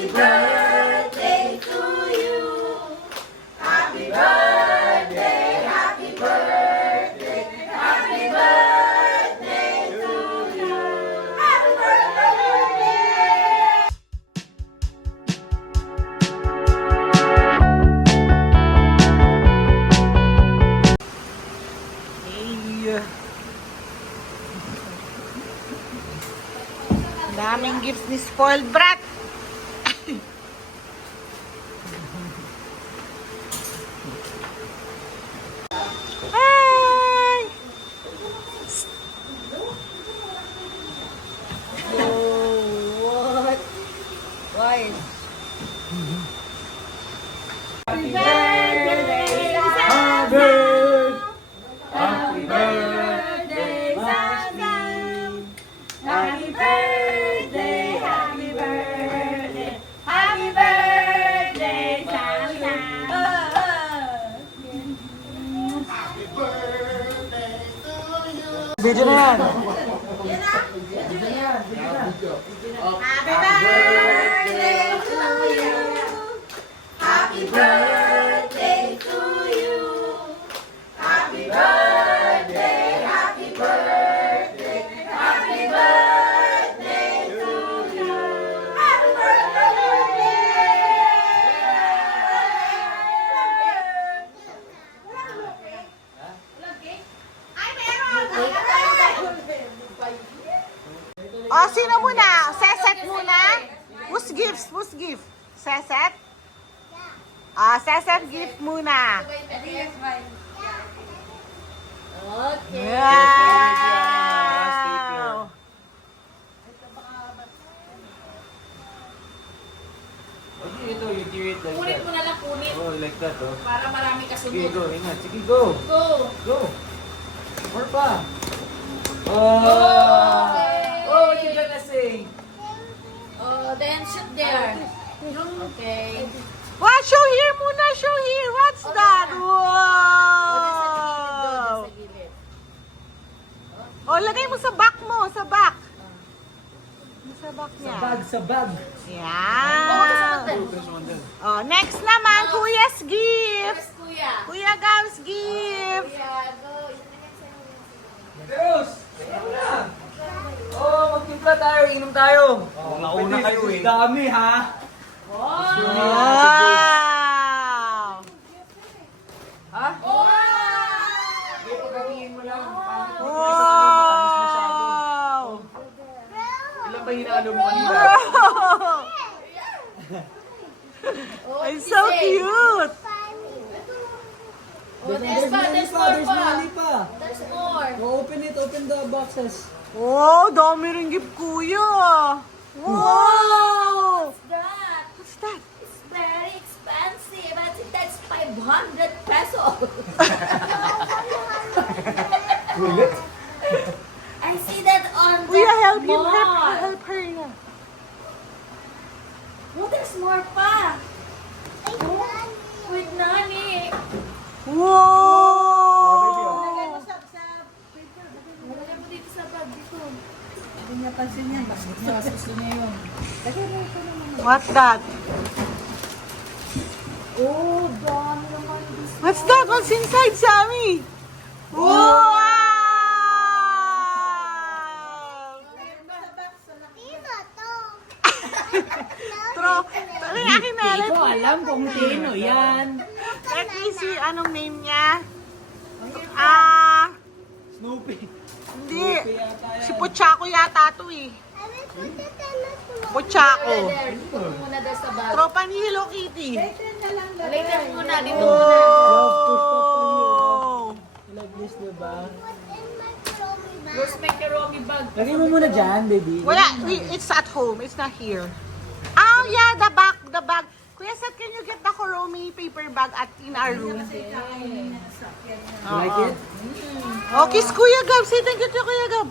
Happy birthday to you. Happy birthday, happy birthday, happy birthday to you. Happy birthday! Hey. Daming gifts ni spoiled brat. Hi! Oh, what? Why? Happy birthday, Happy birthday, Sam. Happy birthday, happy birthday, happy birthday, Sam. Happy birthday to you. Video na yan. Happy birthday to you. Happy birthday to you. Happy birthday, happy birthday, happy birthday to you. Happy birthday! Ay, meron! Oh, sino muna? Seset muna? Who's gifts? Who's gift? Seset? Ah, Seset gift muna. Okay. Wow! Ito, you do it like Kunit that. mo na lang, kunit. Oh, like that, oh. Para marami Sige, kasunod. go. Ingat. Sige, go. Go! Go. More pa. Oh. Okay. Oh, what you gonna say? Oh, then shoot there. Okay. Wow, show here muna, show here. What's that? Oh, Wow! sa gilid. Oh, lagay mo sa back mo, sa back. Sa back niya. Sa bag. Yan. Oh, next naman, Kuya's gift. Yes, kuya. Kuya Gab's gift. Kuya, go. Deus! Oh, magtimpla tayo. Inom tayo. Oh, nauna kayo eh. Dami ha. Wow! Ha? Oh! Sige, pagkatingin mo lang. Wow! Ilan ba hinalo mo kanina? Oh, It's what so you say? cute! Oh, there's more pa. There's more. Open it, open the boxes. Oh, dami rin gift, Kuya. Wow! What's that? What's that? It's very expensive. I think that's 500 pesos. I see that on the Kuya, help him. mall. Help her na. Oh, there's more pa. With Nani. Wow! Lagay mo dito sa bag. Dito. Hindi niya pansin yan. Bakit niya? Gusto niya yun. What's that? Oh, dami naman this. What's that? What's inside, Sammy? Wow! Tro, tali akin na. Hindi ko alam kung sino yan. Let me see, anong name niya? Ah, Snoopy. hindi. Si Pochaco yata to eh. Pochaco. Dito muna daw sa bag. Tropa ni Hello Kitty. Later muna. Dito muna. Oh! Like this, diba? Where's my Karomi bag? Lagay mo muna dyan, baby. Wala, it's at home. It's not here. Oh yeah, the bag. Kuya Seth, can you get the Kuromi paper bag in our room? You like it? Oh, kiss Kuya Gab. Say thank you to Kuya Gab.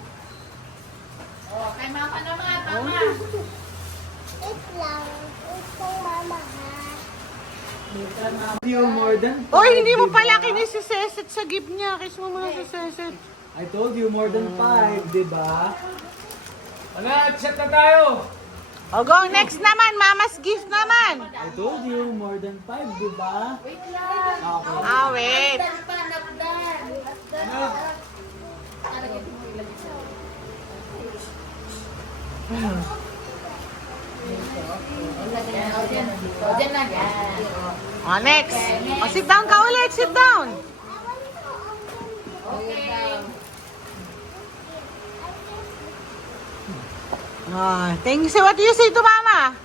Oh, kay mama naman. Mama. You more than Oh, hindi mo pala kinisiseset sa gift niya. Kiss mo muna sa seset. I told you more than 5, diba? Ano, chat na tayo. O, go. Next naman. Mama's gift naman. I told you, more than 5, di ba? Wait lang. Okay. Ah, wait. Nakdan pa, nakdan. Ano? O, dyan na. Yan. O, next. O, sit down ka ulit. Sit down. Okay. Ah, thank you. What do you say to Mama?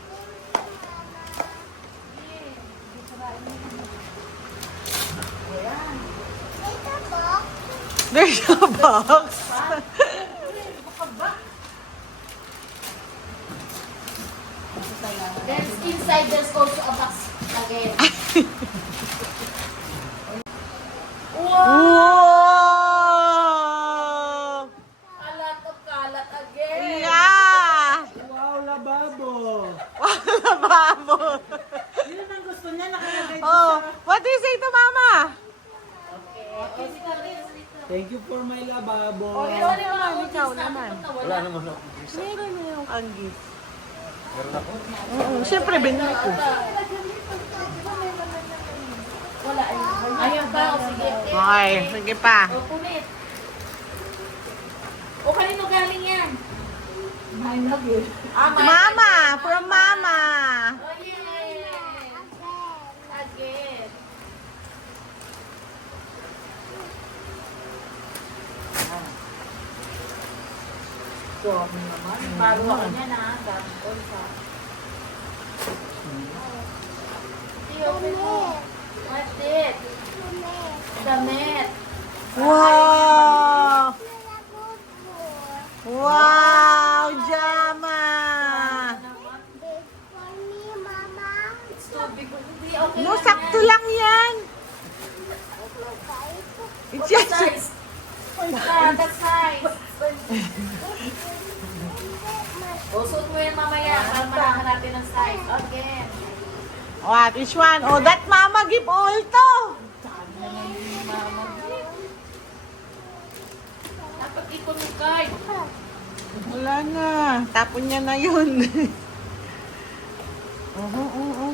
There's a box. Then inside there's also a box again. Wow! A lot of kalat again. Yeah! Wow, lababo. Lababo. Yun ang gusto niya, nakalagay doon Oh, what do you say to Mama? Thank you for my lababo. Oh, ikaw naman, ikaw naman. Wala naman ako. Meron na yung ang gift. Meron ako? Oo, syempre binili ko. Wala. Ayan pa. O, sige. Okay, sige pa. O, punit. O, kanino galing yan? Mine na yun. Mama, from Mama. Oh, yeah. Again. Dami naman. Paro ako niya na. Gamit ko sa... Open mo. What's it? Damit. Wow! Wow, Jama! It's too big. Hindi, okay No, lang sakto yan. lang yan. It's What just... size? That size. O, suot mo yan mamaya para malaman natin ang size. Again. What? Which one? Oh, that Mama give all to. Dapat ikon yung card. Wala na. Tapon niya na yun. Oo.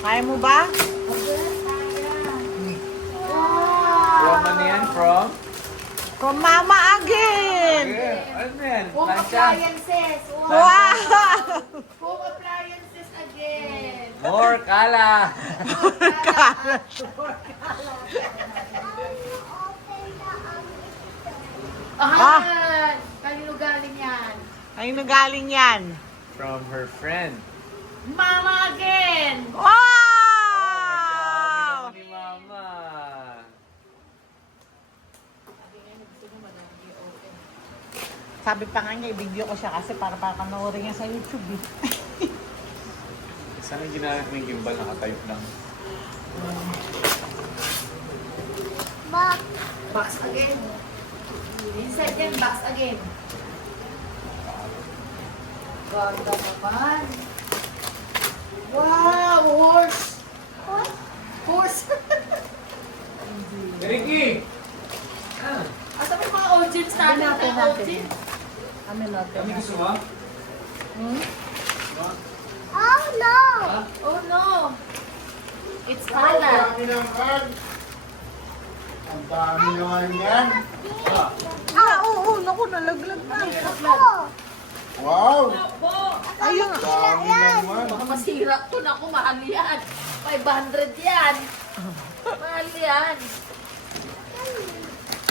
Kaya mo ba? From ano yan? From? From Mama again. Ano yan? Home Plancha? appliances. Wow! Home appliances again. More kala. Ah! Kanino galing yan? Ay, galing yan. From her friend. Mama again! Wow! Dami ni Mama. Sabi pa nga niya, i-video ko siya kasi para panoorin niya sa YouTube eh. Saan yung ginamit mo yung gimbal? Nakatype lang. Box again. Inside yan, box again. Ganda naman. Wow, horse. Horse. Ricky! Asa mo yung mga audience natin? natin. Audience? Ano natin? Kami gusto mo? Oh no! It's Hannah. Ang dami naman yan. Ah, oo, naku, nalaglag na. Wow! Ayun. Dami naman. Baka masira to. Naku, mahal yan. 500 yan. Mahal yan.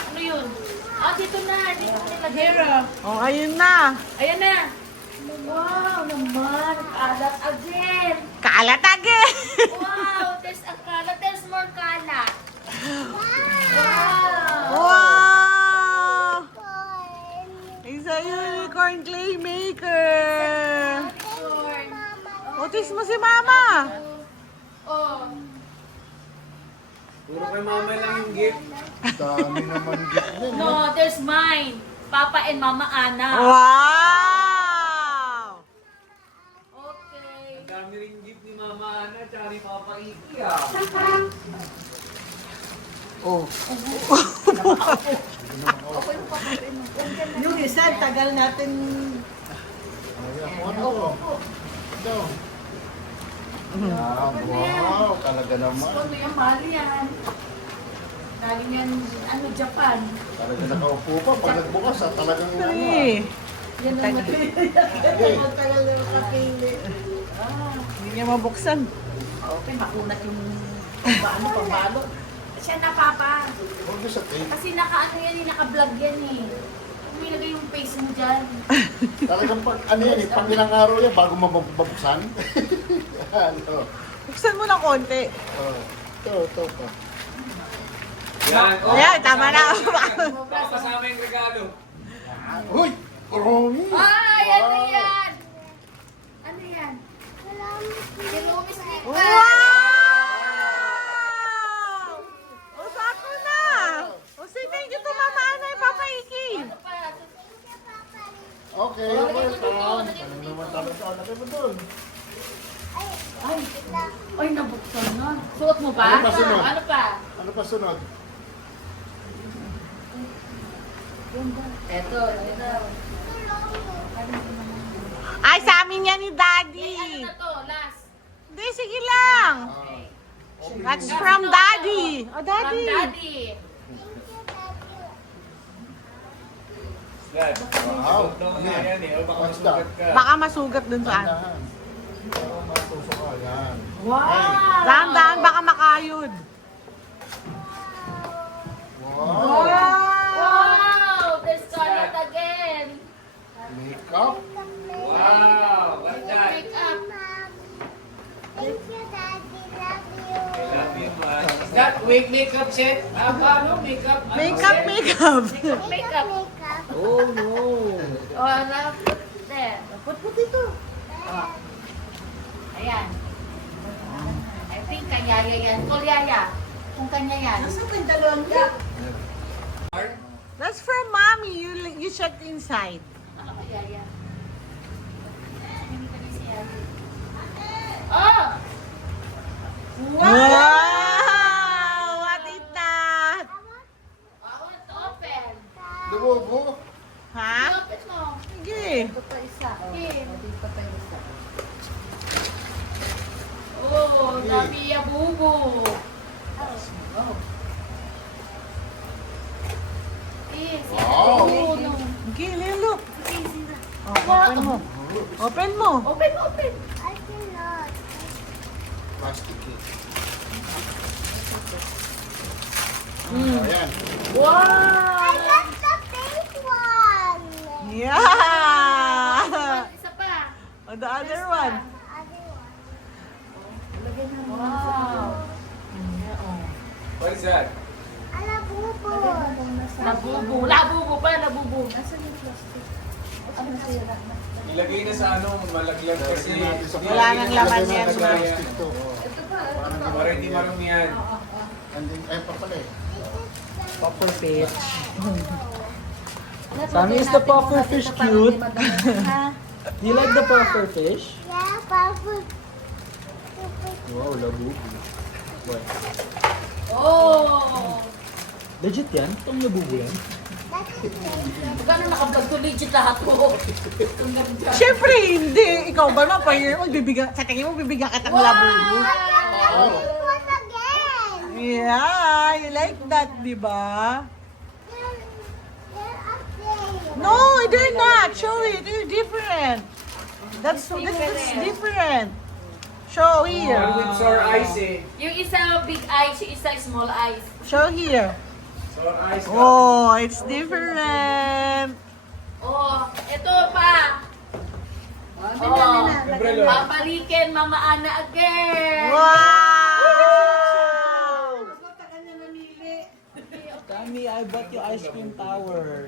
Ano yun? Ah, dito na. Dito ko nilagay. Oh, ayun na. Ayan na. Wow naman. Kalat again. Kalat again. Wow, there's a kalat. There's more kalat. Wow. Wow! It's a unicorn clay maker. Corn. Otis mo si Mama. Oh. Puro kay Mama lang yung gift. Dami naman gift yan. No, there's mine. Papa and Mama Ana. Wow! Okay. Ang dami rin gift ni Mama Ana at ni Papa Iki ah. Oh. Yung isa, tagal natin Ah, wow, talaga naman. Ano yan, mahal yan. Galing yan, Japan. Talaga nakaupo pa. Pag nagbukas, talagang ano. Three. Yan ang matagal na kapili. Hindi niya mabuksan. Okay, makunat yung pambalo. Siya na, Papa. Huwag sa tape. Kasi naka-vlog yan eh. Umilagay yung face mo dyan. Talagang pag, ano yan, pang ilang araw yan bago mababuksan. Ano? Buksan mo ng konti. Ito pa. Yan. Oh, Ayan, tama na. Baka kasama yung regalo. Uy! Romy! Ay, ano yan? Ano yan? Kilumis ni Wow! O, sakto na. O, say thank you to Mama Ana and Papa Iki. Okay, welcome. Ano naman talaga? Lagay mo doon. Ay, nabuksan na. Suot mo ba? Ano pa sunod? Ano pa? Ano pa sunod? Eto. Ay, sa amin yan ni Ano Daddy. na to? Last. Hindi, sige lang. That's from Daddy. O, From Daddy. Daddy. Dad. Wow. Ano nga yan eh. O baka What's that? masugat ka. Baka masugat dun sa ano. Tandahan. Oo, matusok ka. Yan. Wow! Dahan-dahan, baka makayod. Wow. Wow! There's Scarlett again. Makeup. Wow. What's that? Make up. I love you, man. Is that wig makeup set? Ano? Makeup? Ano Makeup, set? makeup. Make up. Oh, no. Oh, ano? Put there. Put dito. Oh. Ayan. I think kanyaya yan. Kulyaya. Kung kanya yan. That's from Mommy. You checked inside. Ano kaya yan? Oh! Wow! What is that? I want to open. Dumobo. Ha? Open mo. Sige. Okay. Oh, dami ya bubo. Yes, Wow. oh, no. Okay, look. Sige, sige. Oh, open mo. Open mo. Open, open. Plastic cake. Ayan. Wow! Yeah! Isa pa. Oh, the other one. Wow. What is that? Labubo. Labubo pa, labubo. Ilagay na sa ano, malaglag kasi. Wala nang laman yan, Lagyan natin sa Ma. plastic to. Para hindi marumi yan. Andin, ay pa pala eh. Puffer fish. Sammy, is the puffer fish cute? Do you like the puffer fish? Wow, labu. What? Oh! Legit yan? Itong labubo yan? Gano'n naka-vlog to? Legit lahat ko. Siyempre, hindi. Ikaw ba naman, magbibigyan, sa tingin mo, bibigyan kita ng labubo. Yeah, you like that, di ba? No, they're not. Show it. They're different. That's different. Show One here. with sore eyes eh. Yung isa big eyes, yung isa small eyes. Show here. Sore eyes ka. Oh, it's different. Oh, ito pa. Oh, Libre lo. babalikin Mama Ana again. Wow! Sammy, I bought you ice cream tower.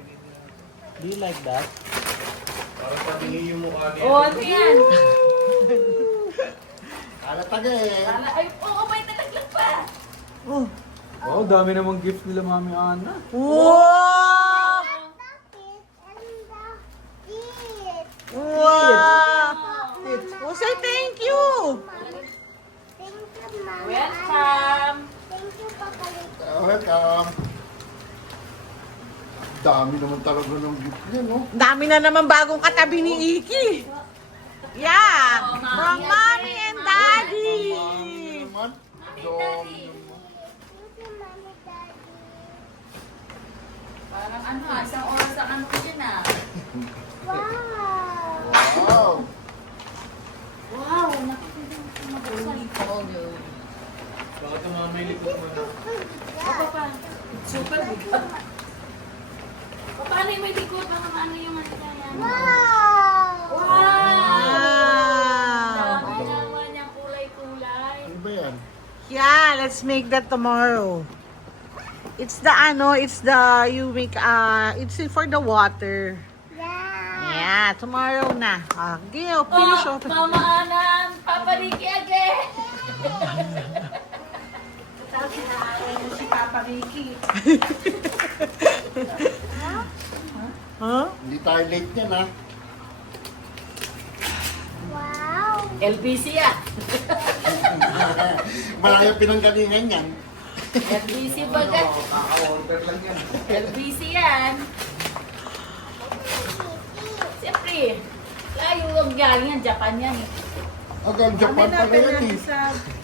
Do you like that? Parang pamili yung mukha niya. Oh, ano yan? Alatag eh. Ay, oo, may nalaglag pa. Oh. Wow, dami namang gift nila Mami Ana. Wow! Wow! Oh, say thank you! Welcome. Welcome. Dami naman talaga ng gift niya, no? Dami na naman bagong katabi ni Iki. Yeah, Oh, from Mommy mommy again, and Mommy. daddy. Naman. Daddy. Parang ano, isang oras ang ano ko dyan ah. Wow. Wow, nakikita ko mabuksan. Baka tumamay likod mo na. Papa pa. Super big. Paano yung may likod? Ano yung ano yan? Wow! Wow. Dami naman yung kulay-kulay. Ano ba yan? Yeah, let's make that tomorrow. It's the you make it's for the water. Yeah, tomorrow na. Okay, finish Oh, off. Mama Ana, Papa Ricky again. Si Papa Ricky. Huh? Hindi tayo late yan, ha? LBC ah. Malayo pinanggalingan yan. LBC bagat. Kaka-order lang yan. LBC yan. Siyempre, layo ang galing yan. Japan yan eh. Hanggang Japan pala yan, eh.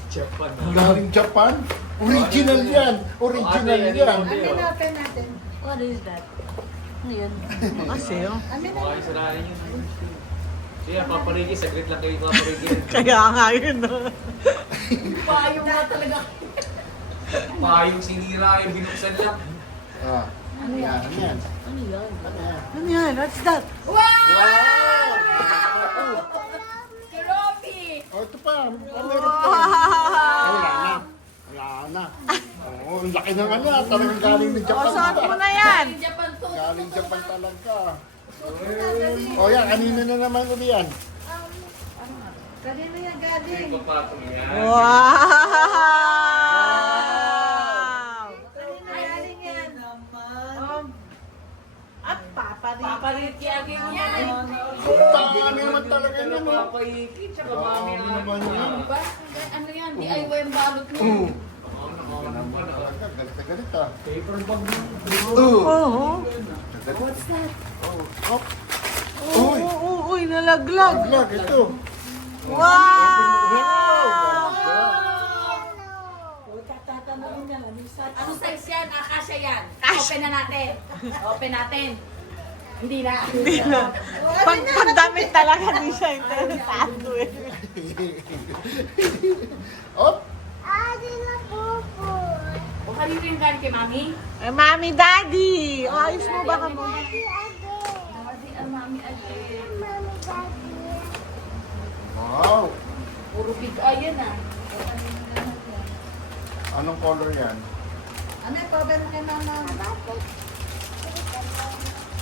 Japan. Galing Japan? Original yan. Original yan. Open natin. What is that? Ano yun? Kasi oh. Baka yung sirain yun. Siya, paparigi. Saglit lang kayo paparigi. Kaya nga yun, no? Payo nga talaga. Payong sinira yung binuksan lang. Ah. Ano yan? Ano yan? Ano yun? Ano yan? Ano yan? What's that? Wow! Trophy! Oh, ito pa. Meron pa. Ah, wala na. Wala na. Oh, ang laki ng ano, ah. Talagang galing ng Japan. O, suot mo na yan. Galing Japan to. Galing Japan talaga. Oh, yan. Kanina na naman uli yan. Kanino yan galing? Papatong yan. Wow! Kanino galing yan? At Papa Papa Ricky again yan. Dami naman talaga yan. oh. Papaiki, tsaka mami Dami naman yan. Diba? Ano yan? DIY ang balot mo. Talaga, galit na galit, ah. Paper bag mo. Oo. What's that? Oh, Oo, oo, uy, nalaglag. vlog, ito. Wow! Tatanungin niya. Ano size yan? Akasya yan. Open na natin. Open natin. Hindi na. Pag damit talaga, di siya interesado eh. Oh, O kanino yung galing kay Mami? Eh, Mami, Daddy! O, ayos mo ba ka mo? Daddy, ang Mami again. wow. Puro big eye yan ah. Anong color yan? Ano yung cover mo kay Mama?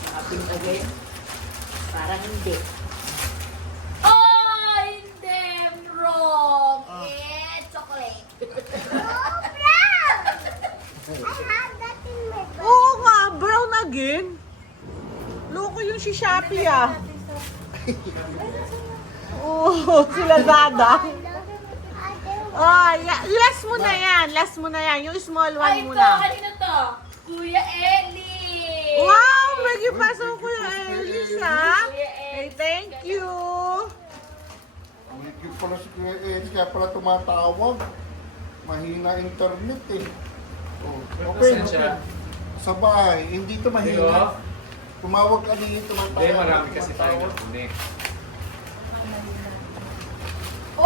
Happy again? Parang hindi. Oh, hindi! Wrong! Eh, chocolate. Oo nga, brown again. Loko yung si Shopee ah. Oo, sila Zada. Oh, last mo na yan. Last mo na yan. Yung small one Ay, ito! muna. Kanino to? Kuya Eli! Wow! May pasok ko yung Ellis ha. Kuya Hey, Eli. thank you. Wicked pala si Kuya Eds, kaya pala tumatawag. Mahina internet eh. Oh, Saan siya? Sa bahay, hindi ito Hindi, mahina. oh. Tumawag ka din, tumatawag. Hindi, marami kasi tayo na punik. Oh!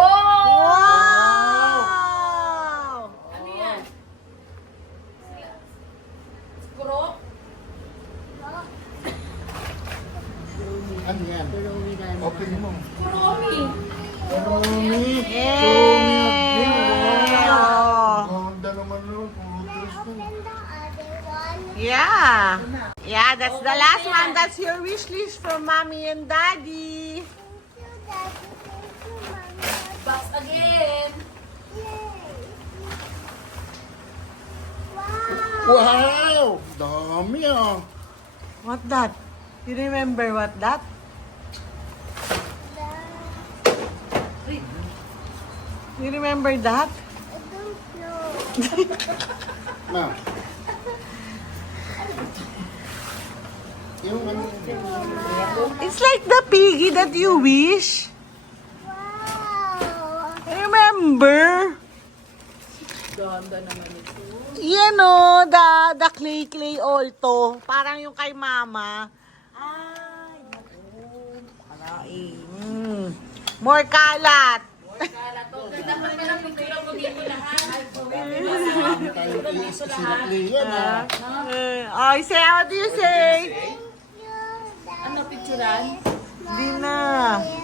Wow! Ano yan? Screw? Ano yan? Open mo. Kuromi. Romy! Yay! Oh. Ganda naman nun. Puro dress ko. Yeah. Yeah, that's the last one. That's your wish list from Mommy and Daddy. Box again. Wow! Dami ah. What that? You remember what that? You remember that? Ma'am. Yung ano, It's like the piggy that you wish. Amber. Ganda naman ito. Yan o, the clay alto. Parang yung kay mama. Ay, More kalat. Ganda pa palang picture mo dito lahat. Sinapli yan ah. Ay, say, how do you say? ano, picturean? Di na.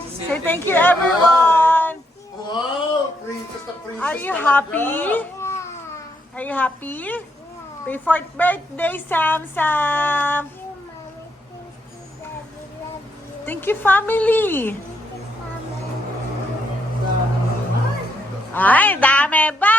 Say thank you, everyone. Wow, princess na princess. Are you talaga. happy? Are you happy? Happy 4th birthday, Sam Sam. Thank you, family. Ay, dami ba?